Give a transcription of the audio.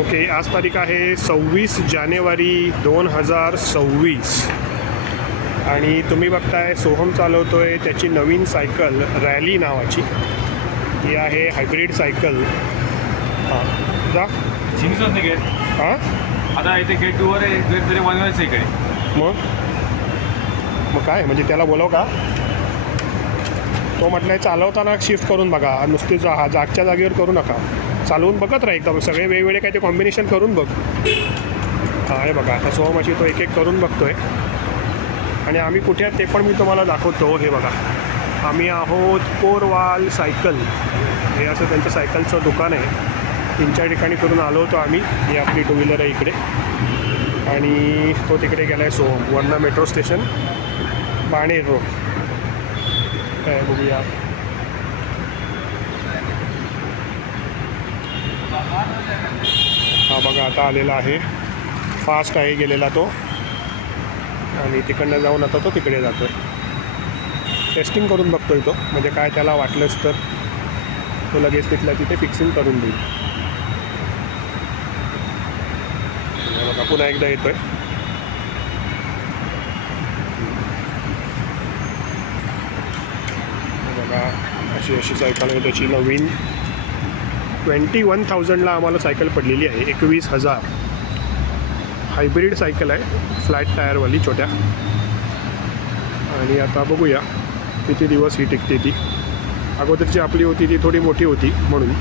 Okay, आज तारीख आहे 26 जानेवारी 2026 आणि तुम्ही बघताय सोहम चालवतोय त्याची नवीन सायकल रॅली नावाची. ही आहे हायब्रिड सायकल. हां जा चिंचवड गेट. हां आता इथे गेट 2 वर आहे, गेट 3 बनवायचं इकडे. मग काय म्हणजे त्याला बोलव का? तो म्हटलं चालवताना शिफ्ट करून बघा, नुसते जागच्या जागेवर करू नका, चालवून बघत राहा एकदम सगळे वेगवेगळे काय ते कॉम्बिनेशन करून बघ. हां हे बघा आता सोहमाशी तो एक एक करून बघतोय आणि आम्ही कुठे आहात ते पण मी तुम्हाला दाखवतो. हे बघा आम्ही आहोत कोरवाल सायकल, हे असं त्यांचं सायकलचं दुकान आहे. 3-4 ठिकाणी करून आलो होतो आम्ही. ही आपली 2 व्हीलर आहे इकडे आणि तो तिकडे गेला आहे Soham. Verna metro station Baner road. काय बघूया. हा बघा आता आलेला आहे, फास्ट आहे गेलेला तो आणि तिकडनं जाऊन आता तो तिकडे जातो आहे. टेस्टिंग करून बघतोय तो, म्हणजे काय त्याला वाटलंच तर तो लगेच तिथल्या तिथे फिक्सिंग करून देईल. बघा पुन्हा एकदा येतोय. बघा अशी सायकल आहे त्याची नवीन. 21,000ला आम्हाला सायकल पडलेली आहे. 21,000. हायब्रिड सायकल आहे, फ्लॅट टायरवाली छोट्या. आणि आता बघूया किती दिवस ही टिकते ती. अगोदरची आपली होती ती थोडी मोठी होती म्हणून